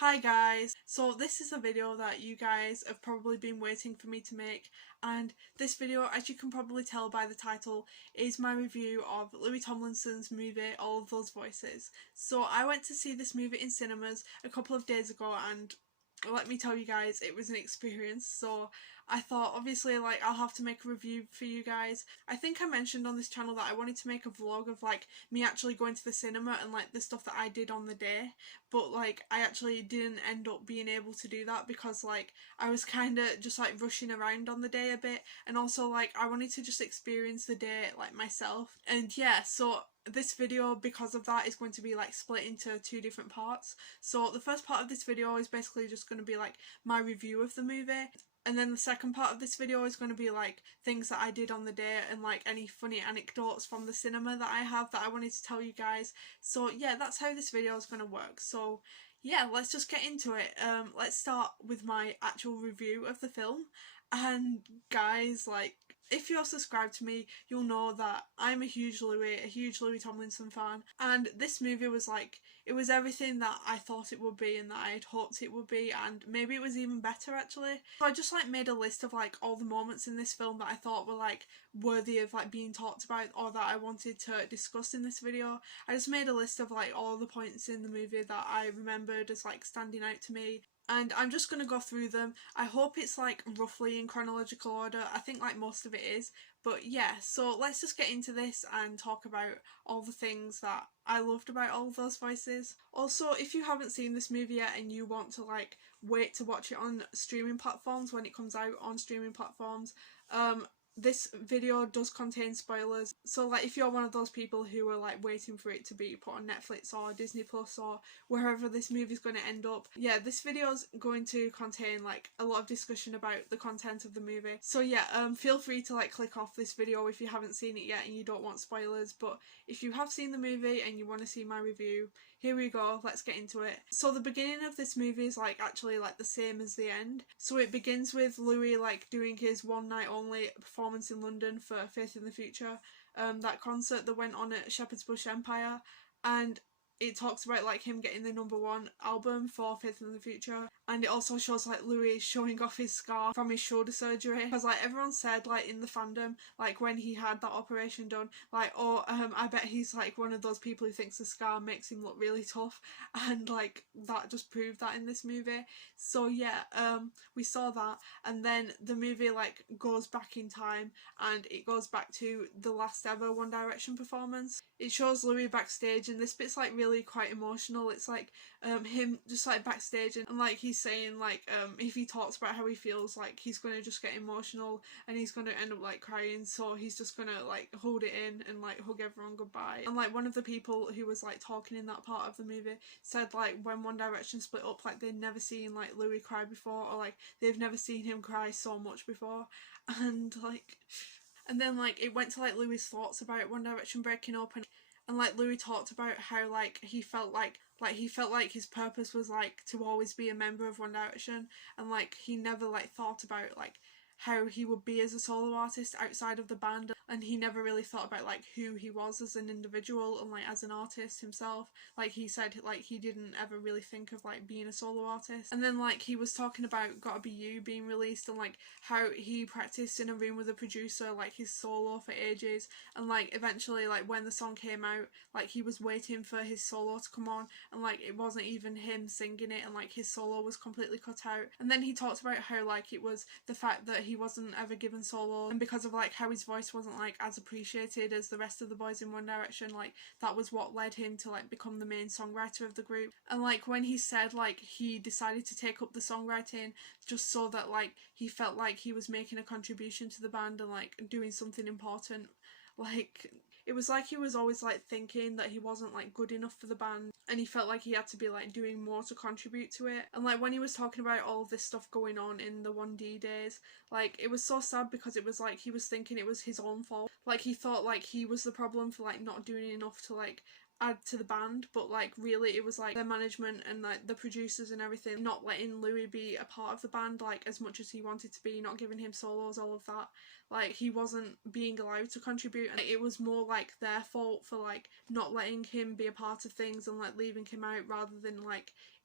Hi guys, so this is a video that you guys have probably been waiting for me to make, and this video, as you can probably tell by the title, is my review of Louis Tomlinson's movie All of Those Voices. So I went to see this movie in cinemas a couple of days ago, and let me tell you guys, it was an experience. So I thought, obviously, I'll have to make a review for you guys. I think I mentioned on this channel that I wanted to make a vlog of me actually going to the cinema and the stuff that I did on the day, but I actually didn't end up being able to do that because I was kind of just rushing around on the day a bit, and also I wanted to just experience the day myself. And yeah, so this video, because of that, is going to be split into two different parts. So the first part of this video is basically just going to be my review of the movie, and then the second part of this video is going to be things that I did on the day and any funny anecdotes from the cinema that I have that I wanted to tell you guys. So yeah, that's how this video is going to work. So yeah, let's just get into it. Let's start with my actual review of the film. And guys, if you're subscribed to me, you'll know that I'm a huge Louis Tomlinson fan, and this movie was it was everything that I thought it would be and that I had hoped it would be, and maybe it was even better actually. So I just made a list of all the moments in this film that I thought were worthy of being talked about, or that I wanted to discuss in this video. I just made a list of all the points in the movie that I remembered as standing out to me, and I'm just going to go through them. I hope it's roughly in chronological order. I think most of it is, but yeah, so let's just get into this and talk about all the things that I loved about All of Those Voices. Also, if you haven't seen this movie yet and you want to wait to watch it on streaming platforms when it comes out on streaming platforms, this video does contain spoilers, so if you're one of those people who are waiting for it to be put on Netflix or Disney Plus or wherever this movie's going to end up, yeah, this video is going to contain a lot of discussion about the content of the movie. So yeah, feel free to click off this video if you haven't seen it yet and you don't want spoilers, but if you have seen the movie and you want to see my review, here we go, let's get into it. So the beginning of this movie is actually the same as the end. So it begins with Louis doing his one night only performance in London for Faith in the Future, that concert that went on at Shepherd's Bush Empire, and it talks about him getting the #1 album for Faith in the Future, and it also shows Louis showing off his scar from his shoulder surgery, because everyone said in the fandom when he had that operation done, I bet he's one of those people who thinks the scar makes him look really tough, and that just proved that in this movie. So yeah, we saw that, and then the movie goes back in time, and it goes back to the last ever One Direction performance. It shows Louis backstage, and this bit's really quite emotional. It's him just backstage, and he's saying if he talks about how he feels, he's gonna just get emotional and he's gonna end up crying, so he's just gonna hold it in and hug everyone goodbye. And one of the people who was talking in that part of the movie said when One Direction split up, they'd never seen Louis cry before, or they've never seen him cry so much before. And and then it went to Louis' thoughts about One Direction breaking up, and Louis talked about how he felt he felt his purpose was to always be a member of One Direction, and he never thought about how he would be as a solo artist outside of the band, and he never really thought about who he was as an individual and as an artist himself. He said he didn't ever really think of being a solo artist. And then he was talking about Gotta Be You being released, and how he practiced in a room with a producer his solo for ages, and eventually when the song came out, he was waiting for his solo to come on, and it wasn't even him singing it, and his solo was completely cut out. And then he talked about how it was the fact that he wasn't ever given solo, and because of how his voice wasn't as appreciated as the rest of the boys in One Direction, that was what led him to become the main songwriter of the group. And when he said he decided to take up the songwriting just so that he felt he was making a contribution to the band and doing something important, it was he was always thinking that he wasn't good enough for the band, and he felt he had to be doing more to contribute to it. And when he was talking about all of this stuff going on in the 1D days, it was so sad, because it was he was thinking it was his own fault. He thought he was the problem for not doing enough to add to the band, but really it was their management and the producers and everything not letting Louis be a part of the band as much as he wanted to be, not giving him solos, all of that. He wasn't being allowed to contribute, and it was more their fault for not letting him be a part of things and leaving him out, rather than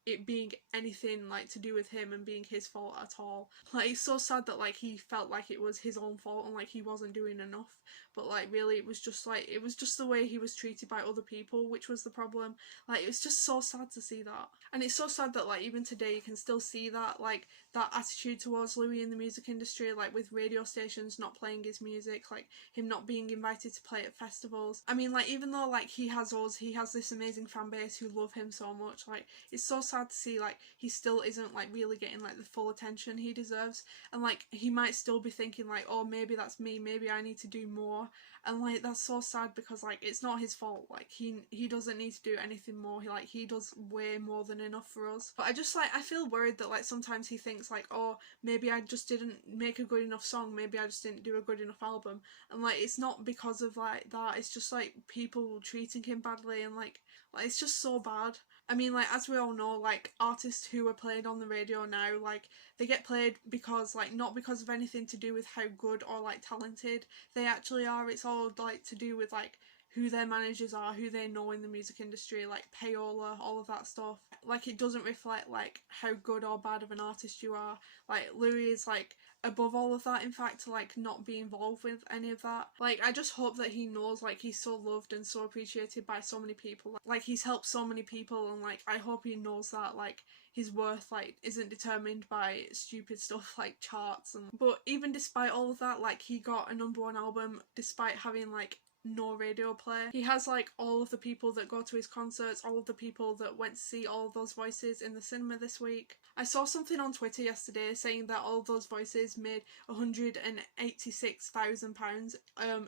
it being anything like to do with him and being his fault at all. Like, it's so sad that like he felt like it was his own fault and like he wasn't doing enough, but like really it was just the way he was treated by other people which was the problem. Like, it was just so sad to see that, and it's so sad that like even today you can still see that, like, that attitude towards Louis in the music industry, like with radio stations not playing his music, like him not being invited to play at festivals. I mean, like, even though like he has this amazing fan base who love him so much, like it's so sad to see like he still isn't like really getting like the full attention he deserves, and like he might still be thinking like, oh, maybe that's me, maybe I need to do more, and like that's so sad because like it's not his fault. Like he doesn't need to do anything more. He does way more than enough for us. But I feel worried that like sometimes he thinks like, oh, maybe I just didn't make a good enough song, maybe I just didn't do a good enough album, and like it's not because of like that, it's just like people treating him badly, and like it's just so bad. I mean, like, as we all know, like, artists who are played on the radio now, like, they get played because, like, not because of anything to do with how good or, like, talented they actually are. It's all, like, to do with, like, who their managers are, who they know in the music industry, like, payola, all of that stuff. Like, it doesn't reflect, like, how good or bad of an artist you are. Like, Louis is, like, above all of that, in fact, to like not be involved with any of that. Like, I just hope that he knows like he's so loved and so appreciated by so many people, like he's helped so many people, and like I hope he knows that like his worth like isn't determined by stupid stuff like charts. And but even despite all of that, like he got a #1 album despite having like no radio play. He has like all of the people that go to his concerts, all of the people that went to see all of those voices in the cinema this week. I saw something on Twitter yesterday saying that all of those voices made £186,000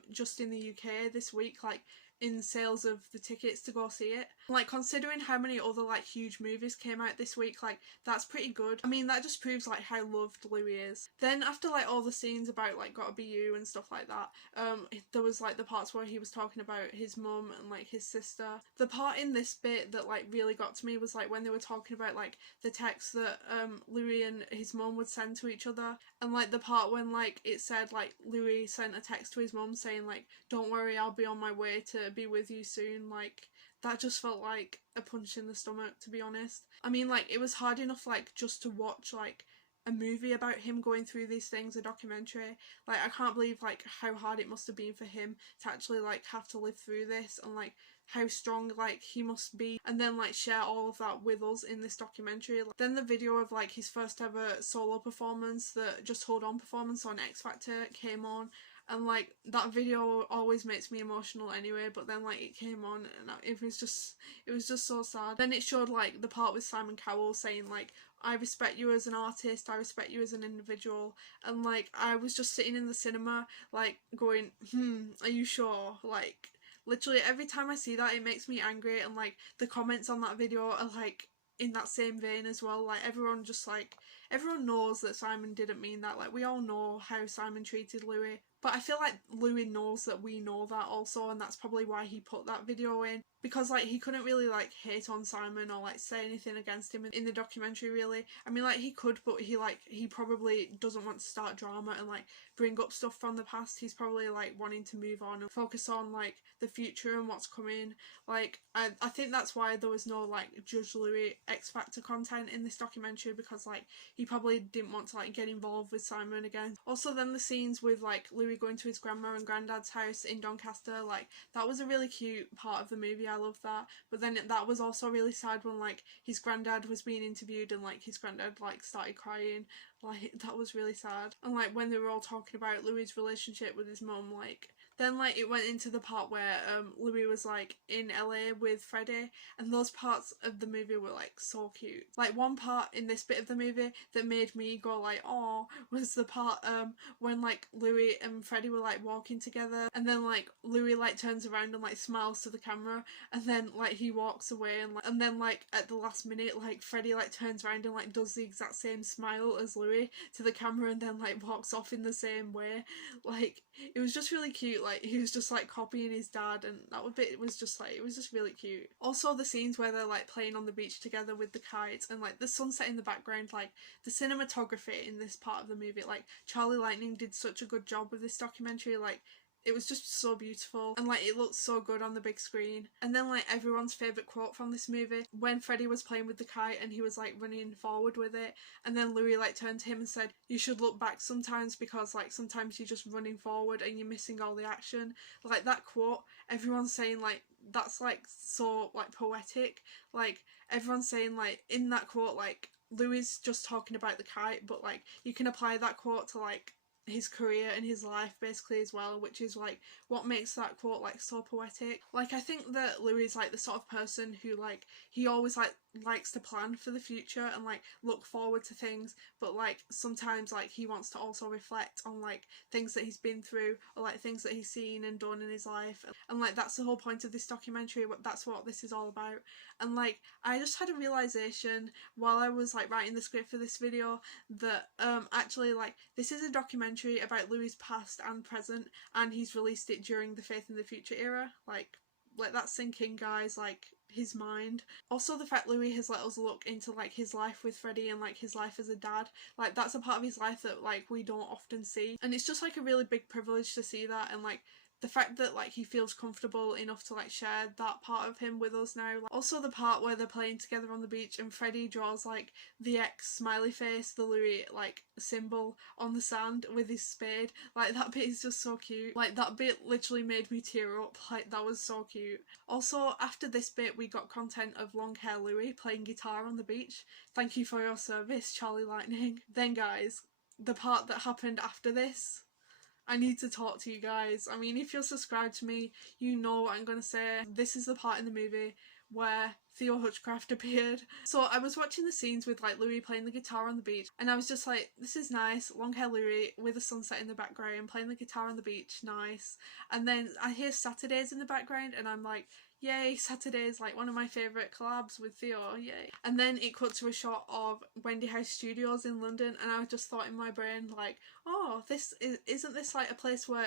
just in the UK this week, like in sales of the tickets to go see it. Like, considering how many other like huge movies came out this week, like that's pretty good. I mean, that just proves like how loved Louis is. Then after like all the scenes about like Gotta Be You and stuff like that, there was like the parts where he was talking about his mum and like his sister. The part in this bit that like really got to me was like when they were talking about like the texts that Louis and his mum would send to each other, and like the part when like it said like Louis sent a text to his mum saying like, don't worry, I'll be on my way to be with you soon. Like, that just felt like a punch in the stomach, to be honest. I mean, like, it was hard enough like just to watch like a movie about him going through these things, a documentary. Like, I can't believe like how hard it must have been for him to actually like have to live through this, and like how strong like he must be, and then like share all of that with us in this documentary. Then the video of like his first ever solo performance, the Just Hold On performance on X Factor, came on, and like that video always makes me emotional anyway, but then like it came on and it was just so sad. Then it showed like the part with Simon Cowell saying like, I respect you as an artist, I respect you as an individual, and like I was just sitting in the cinema like going, are you sure? Like, literally every time I see that it makes me angry, and like the comments on that video are like in that same vein as well. Like, everyone knows that Simon didn't mean that. Like, we all know how Simon treated Louis, but I feel like Louis knows that we know that also, and that's probably why he put that video in, because like he couldn't really like hate on Simon or like say anything against him in the documentary really. I mean, like he could, but he probably doesn't want to start drama and like bring up stuff from the past. He's probably like wanting to move on and focus on like the future and what's coming. Like, I think that's why there was no like Judge Louis X Factor content in this documentary, because like he probably didn't want to like get involved with Simon again. Also, then the scenes with like Louis going to his grandma and granddad's house in Doncaster, like that was a really cute part of the movie. I loved that. But then that was also really sad when like his granddad was being interviewed and like his granddad like started crying. Like, that was really sad. And like when they were all talking about Louis' relationship with his mum, like then like it went into the part where Louis was like in LA with Freddie, and those parts of the movie were like so cute. Like, one part in this bit of the movie that made me go like, oh, was the part when like Louis and Freddie were like walking together, and then like Louis like turns around and like smiles to the camera, and then like he walks away, and then like at the last minute like Freddie like turns around and like does the exact same smile as Louis to the camera, and then like walks off in the same way. Like, it was just really cute. Like, he was just like copying his dad, and that bit was just like, it was just really cute. Also, the scenes where they're like playing on the beach together with the kites and like the sunset in the background, like the cinematography in this part of the movie, like Charlie Lightning did such a good job with this documentary. Like, it was just so beautiful, and like it looked so good on the big screen. And then like everyone's favourite quote from this movie, when Freddie was playing with the kite and he was like running forward with it, and then Louis like turned to him and said, "You should look back sometimes, because like sometimes you're just running forward and you're missing all the action." Like that quote, everyone's saying like that's like so like poetic. Like everyone's saying like in that quote, like Louis just talking about the kite, but like you can apply that quote to like his career and his life basically as well, which is like what makes that quote like so poetic. Like I think that Louis is like the sort of person who like he always like likes to plan for the future and like look forward to things, but like sometimes like he wants to also reflect on like things that he's been through, or like things that he's seen and done in his life, and like that's the whole point of this documentary. That's what this is all about. And like I just had a realization while I was like writing the script for this video that actually like this is a documentary about Louis' past and present, and he's released it during the Faith in the Future era. Like let that sink in, guys, like his mind. Also the fact Louis has let us look into like his life with Freddie and like his life as a dad, like that's a part of his life that like we don't often see, and it's just like a really big privilege to see that. And like the fact that like he feels comfortable enough to like share that part of him with us now. Like, also the part where they're playing together on the beach and Freddie draws like the X smiley face, the Louis like symbol on the sand with his spade. Like that bit is just so cute. Like that bit literally made me tear up. Like that was so cute. Also after this bit we got content of long hair Louis playing guitar on the beach. Thank you for your service, Charlie Lightning. Then guys, the part that happened after this, I need to talk to you guys. I mean, if you're subscribed to me, you know what I'm gonna say. This is the part in the movie where Theo Hutchcraft appeared. So I was watching the scenes with like Louis playing the guitar on the beach, and I was just like, this is nice, long hair Louis with the sunset in the background playing the guitar on the beach, nice. And then I hear Saturdays in the background and I'm like, yay, Saturdays, like one of my favourite collabs with Theo, yay. And then it cut to a shot of Wendy House Studios in London, and I just thought in my brain like, oh, isn't this like a place where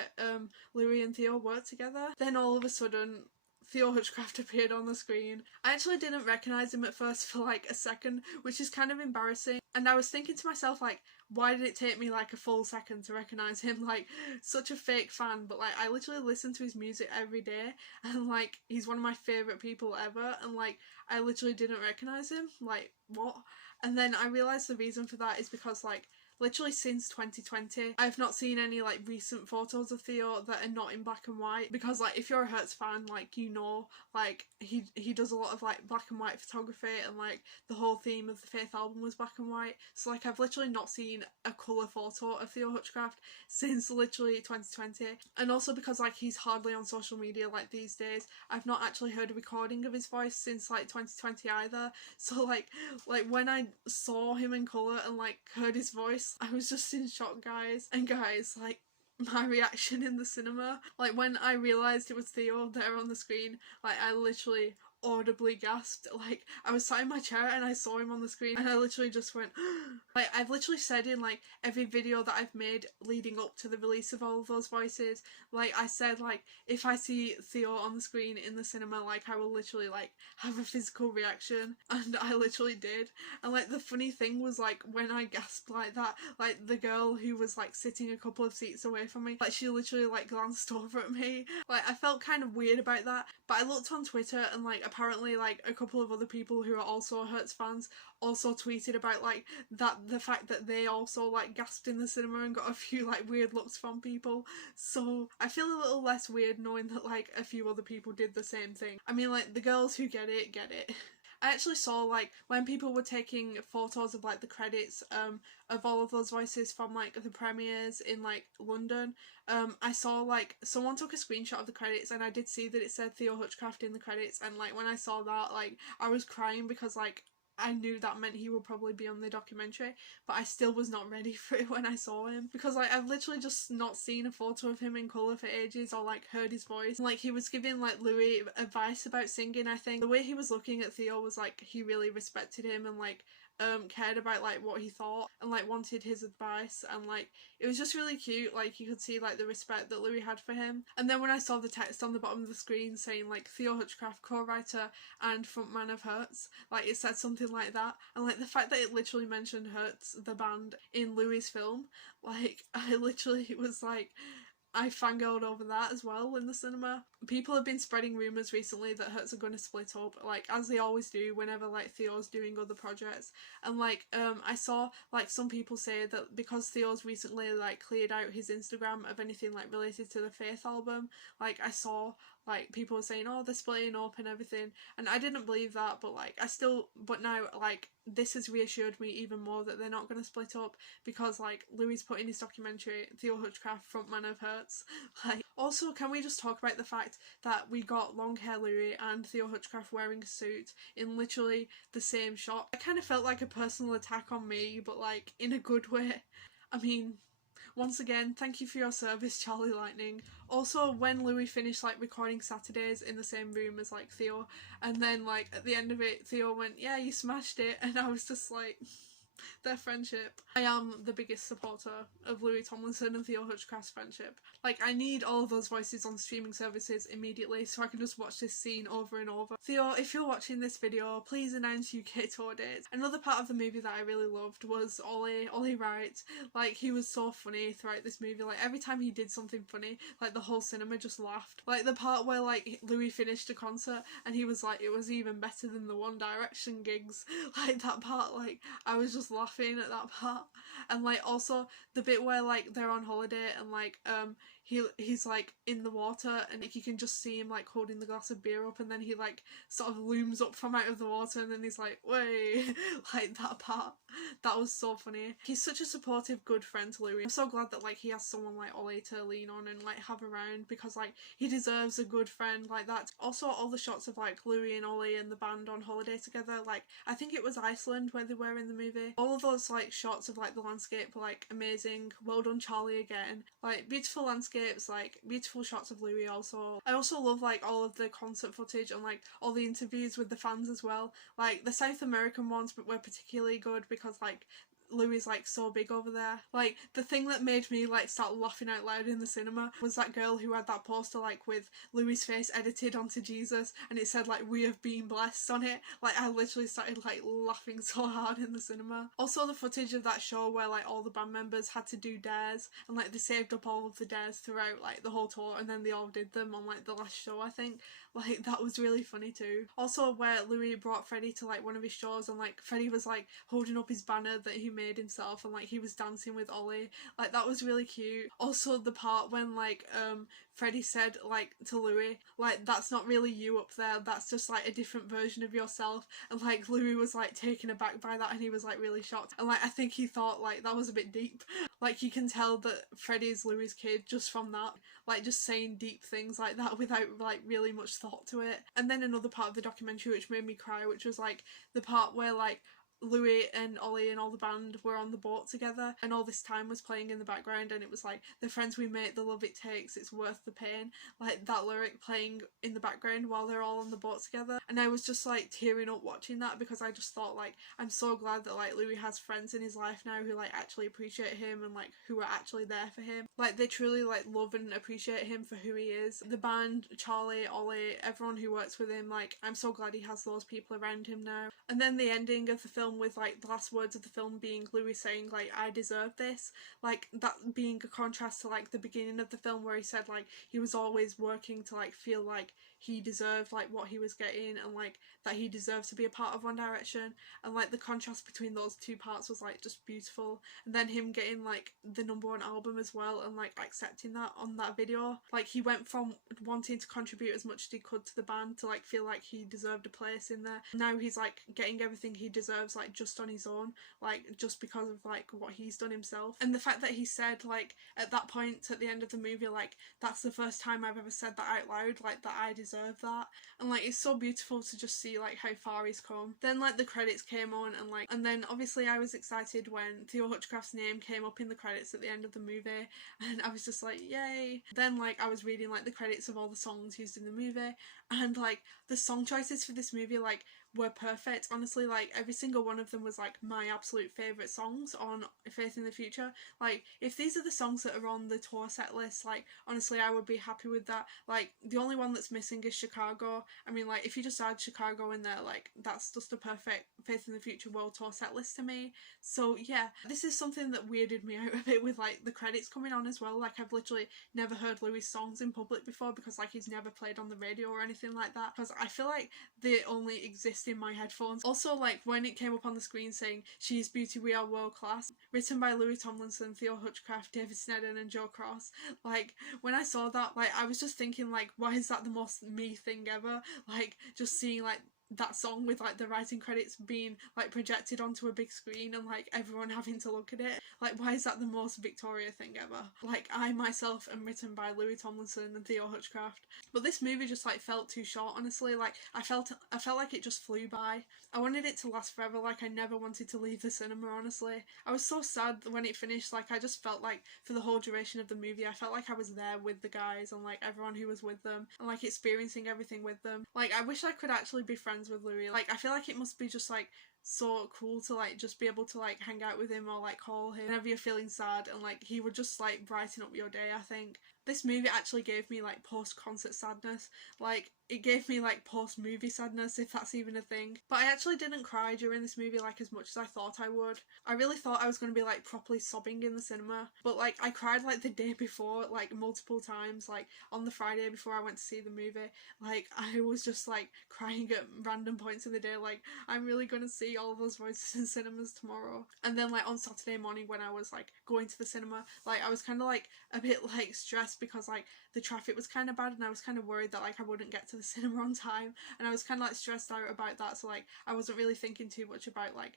Louis and Theo work together? Then all of a sudden Theo Hutchcraft appeared on the screen. I actually didn't recognise him at first for like a second, which is kind of embarrassing. And I was thinking to myself like, why did it take me like a full second to recognise him? Like such a fake fan, but like I literally listen to his music every day, and like he's one of my favourite people ever, and like I literally didn't recognise him. Like what? And then I realised the reason for that is because like literally since 2020 I've not seen any like recent photos of Theo that are not in black and white, because like if you're a Hertz fan, like you know like he does a lot of like black and white photography, and like the whole theme of the Faith album was black and white. So like I've literally not seen a colour photo of Theo Hutchcraft since literally 2020. And also because like he's hardly on social media like these days, I've not actually heard a recording of his voice since like 2020 either. So like when I saw him in colour and like heard his voice, I was just in shock, guys. And guys, like my reaction in the cinema, like when I realised it was Theo there on the screen, like I literally audibly gasped. Like I was sat in my chair and I saw him on the screen and I literally just went like I've literally said in like every video that I've made leading up to the release of all of those voices, like I said like if I see Theo on the screen in the cinema, like I will literally like have a physical reaction, and I literally did. And like the funny thing was like when I gasped like that, like the girl who was like sitting a couple of seats away from me, like she literally like glanced over at me. Like I felt kind of weird about that, but I looked on Twitter and like apparently like a couple of other people who are also Hertz fans also tweeted about like the fact that they also like gasped in the cinema and got a few like weird looks from people. So I feel a little less weird knowing that like a few other people did the same thing. I mean like the girls who get it get it. I actually saw like when people were taking photos of like the credits of all of those voices from like the premieres in like London, I saw like someone took a screenshot of the credits and I did see that it said Theo Hutchcraft in the credits, and like when I saw that, like I was crying because like I knew that meant he would probably be on the documentary, but I still was not ready for it when I saw him, because like I've literally just not seen a photo of him in colour for ages or like heard his voice. Like he was giving like Louis advice about singing. I think the way he was looking at Theo was like he really respected him and like cared about like what he thought and like wanted his advice, and like it was just really cute. Like you could see like the respect that Louis had for him. And then when I saw the text on the bottom of the screen saying like Theo Hutchcraft, co-writer and frontman of Hertz, like it said something like that, and like the fact that it literally mentioned Hertz the band in Louis' film, like I literally was like I fangirled over that as well in the cinema. People have been spreading rumours recently that Hertz are going to split up, like as they always do whenever like Theo's doing other projects. And like I saw like some people say that because Theo's recently like cleared out his Instagram of anything like related to the Faith album, like I saw like people were saying, oh, they're splitting up and everything, and I didn't believe that, but like but now like this has reassured me even more that they're not going to split up, because like Louis put in his documentary Theo Hutchcraft, frontman of Hertz. Like, also, can we just talk about the fact that we got long hair Louis and Theo Hutchcraft wearing a suit in literally the same shot? It kind of felt like a personal attack on me, but like in a good way. I mean, once again, thank you for your service, Charlie Lightning. Also, when Louis finished like recording Saturdays in the same room as like Theo, and then like at the end of it, Theo went, "Yeah, you smashed it," and I was just like, their friendship. I am the biggest supporter of Louis Tomlinson and Theo Hutchcraft's friendship. Like, I need all of those voices on streaming services immediately so I can just watch this scene over and over. Theo, if you're watching this video, please announce UK tour dates. Another part of the movie that I really loved was Ollie Wright. Like, he was so funny throughout this movie. Like, every time he did something funny, like, the whole cinema just laughed. Like, the part where, like, Louis finished a concert and he was like, it was even better than the One Direction gigs. Like, that part, like, I was just laughing at that part. And like also the bit where like they're on holiday and like he's like in the water and like you can just see him like holding the glass of beer up, and then he like sort of looms up from out of the water and then he's like, "Way." Like that part, that was so funny. He's such a supportive, good friend to Louis. I'm so glad that like he has someone like Ollie to lean on and like have around, because like he deserves a good friend like that. Also, all the shots of like Louis and Ollie and the band on holiday together, like I think it was Iceland where they were in the movie. All of those like shots of like the landscape were like amazing. Well done, Charlie, again. Like beautiful landscapes, like beautiful shots of Louis. Also, I also love like all of the concert footage and like all the interviews with the fans as well. Like the South American ones were particularly good because like Louis is like so big over there. Like the thing that made me like start laughing out loud in the cinema was that girl who had that poster like with Louis' face edited onto Jesus and it said like "We have been blessed" on it. Like I literally started like laughing so hard in the cinema. Also the footage of that show where like all the band members had to do dares and like they saved up all of the dares throughout like the whole tour and then they all did them on like the last show, I think. Like that was really funny too. Also where Louis brought Freddie to like one of his shows and like Freddie was like holding up his banner that he made himself and like he was dancing with Ollie. Like that was really cute. Also the part when like Freddie said like to Louis, like, "That's not really you up there, that's just like a different version of yourself," and like Louis was like taken aback by that and he was like really shocked, and like I think he thought like that was a bit deep. Like you can tell that Freddie's Louis' kid just from that, like just saying deep things like that without like really much thought to it. And then another part of the documentary which made me cry, which was like the part where like Louis and Ollie and all the band were on the boat together and all this time was playing in the background and it was like "The friends we make, the love it takes, it's worth the pain," like that lyric playing in the background while they're all on the boat together, and I was just like tearing up watching that because I just thought like I'm so glad that like Louis has friends in his life now who like actually appreciate him and like who are actually there for him. Like they truly like love and appreciate him for who he is. The band, Charlie, Ollie, everyone who works with him, like I'm so glad he has those people around him now. And then the ending of the film with like the last words of the film being Louis saying like "I deserve this," like that being a contrast to like the beginning of the film where he said like he was always working to like feel like he deserved like what he was getting and like that he deserved to be a part of One Direction, and like the contrast between those two parts was like just beautiful. And then him getting like the #1 album as well and like accepting that on that video, like he went from wanting to contribute as much as he could to the band to like feel like he deserved a place in there. Now he's like getting everything he deserves like just on his own, like just because of like what he's done himself. And the fact that he said like at that point at the end of the movie like "That's the first time I've ever said that out loud, like that I deserve that," and like it's so beautiful to just see like how far he's come. Then like the credits came on and then obviously I was excited when Theo Hutchcraft's name came up in the credits at the end of the movie and I was just like yay. Then like I was reading like the credits of all the songs used in the movie and like the song choices for this movie like were perfect. Honestly, like every single one of them was like my absolute favourite songs on Faith in the Future. Like if these are the songs that are on the tour set list, like honestly I would be happy with that. Like the only one that's missing is Chicago. I mean, like if you just add Chicago in there, like that's just a perfect Faith in the Future world tour set list to me. So yeah, this is something that weirded me out a bit with like the credits coming on as well. Like I've literally never heard Louis' songs in public before because like he's never played on the radio or anything like that, because I feel like they only exist in my headphones. Also, like when it came up on the screen saying "She's Beauty, We Are World Class," written by Louis Tomlinson, Theo Hutchcraft, David Sneddon and Joe Cross, like when I saw that, like I was just thinking like, why is that the most me thing ever? Like just seeing like that song with like the writing credits being like projected onto a big screen and like everyone having to look at it. Like why is that the most Victoria thing ever? Like I myself am written by Louis Tomlinson and Theo Hutchcraft. But this movie just like felt too short, honestly. Like I felt like it just flew by. I wanted it to last forever. Like I never wanted to leave the cinema, honestly. I was so sad when it finished. Like I just felt like for the whole duration of the movie I felt like I was there with the guys and like everyone who was with them and like experiencing everything with them. Like I wish I could actually be friends with Louis. Like I feel like it must be just like so cool to like just be able to like hang out with him or like call him whenever you're feeling sad, and like he would just like brighten up your day. I think this movie actually gave me like post-concert sadness. Like it gave me like post-movie sadness, if that's even a thing. But I actually didn't cry during this movie like as much as I thought I would. I really thought I was going to be like properly sobbing in the cinema, but like I cried like the day before like multiple times. Like on the Friday before I went to see the movie, like I was just like crying at random points in the day, like I'm really going to see all those voices in cinemas tomorrow. And then like on Saturday morning when I was like going to the cinema, like I was kind of like a bit like stressed because like the traffic was kind of bad and I was kind of worried that like I wouldn't get to the cinema on time, and I was kind of like stressed out about that. So like I wasn't really thinking too much about like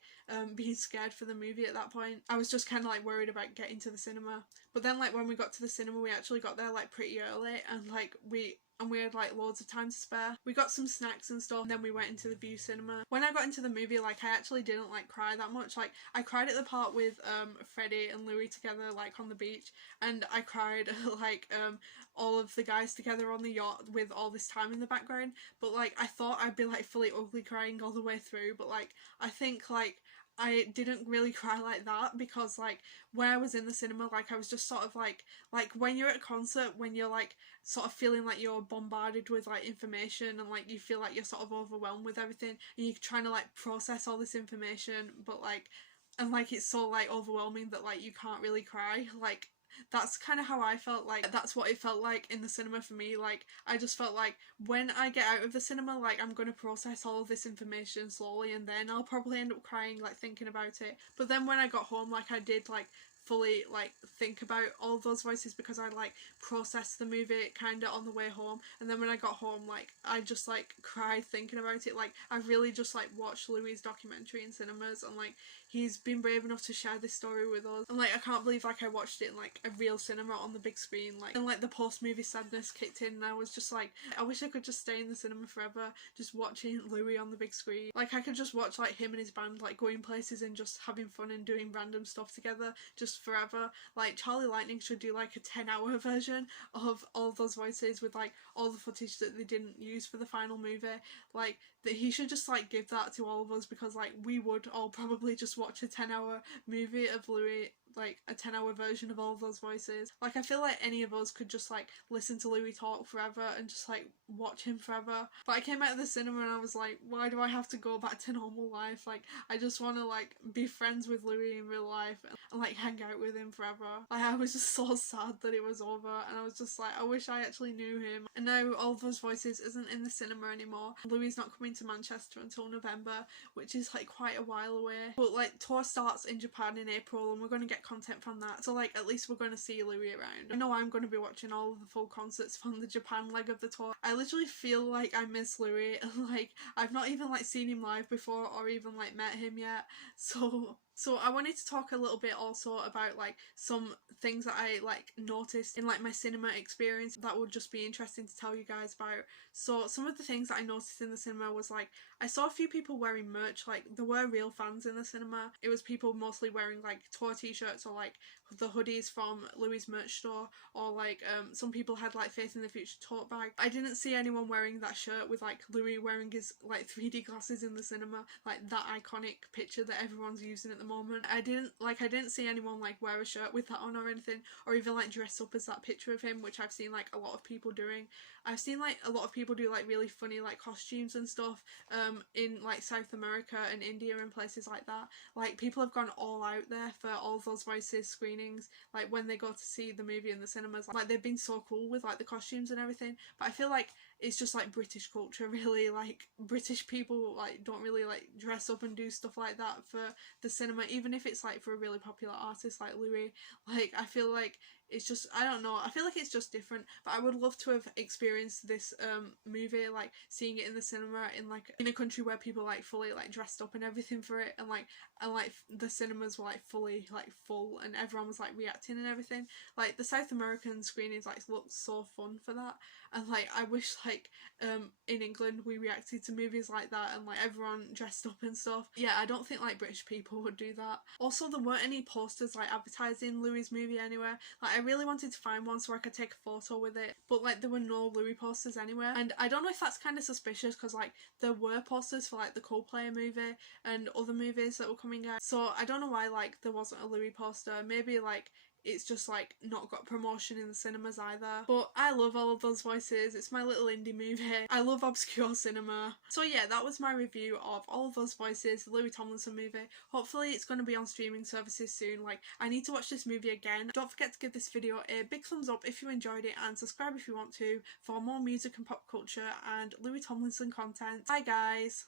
being scared for the movie at that point. I was just kind of like worried about getting to the cinema. But then like when we got to the cinema, we actually got there like pretty early, and like we had like loads of time to spare. We got some snacks and stuff, and then we went into the View Cinema. When I got into the movie, like I actually didn't like cry that much. Like I cried at the part with Freddie and Louis together like on the beach, and I cried like all of the guys together on the yacht with all this time in the background. But like I thought I'd be like fully ugly crying all the way through, but like I think like I didn't really cry like that, because like when I was in the cinema, like I was just sort of like when you're at a concert, when you're like sort of feeling like you're bombarded with like information, and like you feel like you're sort of overwhelmed with everything, and you're trying to like process all this information, but like and like it's so like overwhelming that like you can't really cry. Like that's kind of how I felt. Like that's what it felt like in the cinema for me. Like I just felt like when I get out of the cinema, like I'm gonna process all of this information slowly, and then I'll probably end up crying like thinking about it. But then when I got home, like I did like fully like think about all those voices, because I like processed the movie kind of on the way home, and then when I got home, like I just like cried thinking about it. Like I really just like watched Louis' documentary in cinemas, and like he's been brave enough to share this story with us, and like I can't believe like I watched it in like a real cinema on the big screen. Like and like the post-movie sadness kicked in, and I was just like, I wish I could just stay in the cinema forever just watching Louis on the big screen. Like I could just watch like him and his band like going places and just having fun and doing random stuff together just forever. Like Charlie Lightning should do like a 10-hour version of all of those voices with like all the footage that they didn't use for the final movie. Like that he should just like give that to all of us, because like we would all probably just watch a 10-hour movie of Louis, like a 10-hour version of all of those voices. Like I feel like any of us could just like listen to Louis talk forever and just like watch him forever. But I came out of the cinema and I was like, why do I have to go back to normal life? Like I just want to like be friends with Louis in real life and like hang out with him forever. Like I was just so sad that it was over, and I was just like, I wish I actually knew him. And now all those voices isn't in the cinema anymore. Louis is not coming to Manchester until November, which is like quite a while away. But like tour starts in Japan in April, and we're going to get content from that, so like at least we're going to see Louis around. I know I'm going to be watching all of the full concerts from the Japan leg of the tour. I literally feel like I miss Louis, and like I've not even like seen him live before or even like met him yet, so So I wanted to talk a little bit also about like some things that I like noticed in like my cinema experience that would just be interesting to tell you guys about. So some of the things that I noticed in the cinema was like I saw a few people wearing merch, like there were real fans in the cinema. It was people mostly wearing like tour t-shirts or like the hoodies from Louis' merch store, or like some people had like Faith in the Future tote bag. I didn't see anyone wearing that shirt with like Louis wearing his like 3D glasses in the cinema, like that iconic picture that everyone's using at the moment. I didn't see anyone like wear a shirt with that on or anything, or even like dress up as that picture of him, which I've seen like a lot of people doing. I've seen like a lot of people do like really funny like costumes and stuff in like South America and India and places like that. Like people have gone all out there for All of Those Voices screenings, like when they go to see the movie in the cinemas. Like they've been so cool with like the costumes and everything. But I feel like it's just like British culture really, like British people like don't really like dress up and do stuff like that for the cinema, even if it's like for a really popular artist like Louis. Like I feel like it's just, I don't know, I feel like it's just different. But I would love to have experienced this movie, like seeing it in the cinema in a country where people like fully like dressed up and everything for it, and like the cinemas were like fully like full and everyone was like reacting and everything. Like the South American screenings like looked so fun for that, and like I wish like in England we reacted to movies like that and like everyone dressed up and stuff. Yeah, I don't think like British people would do that. Also, there weren't any posters like advertising Louis' movie anywhere. Like I really wanted to find one so I could take a photo with it, but like there were no Louis posters anywhere, and I don't know if that's kind of suspicious because like there were posters for like the Coldplay movie and other movies that were coming out, so I don't know why like there wasn't a Louis poster. Maybe like it's just like not got promotion in the cinemas either. But I love All of Those Voices. It's my little indie movie. I love obscure cinema. So yeah, that was my review of All of Those Voices, the Louis Tomlinson movie. Hopefully it's going to be on streaming services soon. Like I need to watch this movie again. Don't forget to give this video a big thumbs up if you enjoyed it, and subscribe if you want to for more music and pop culture and Louis Tomlinson content. Bye guys!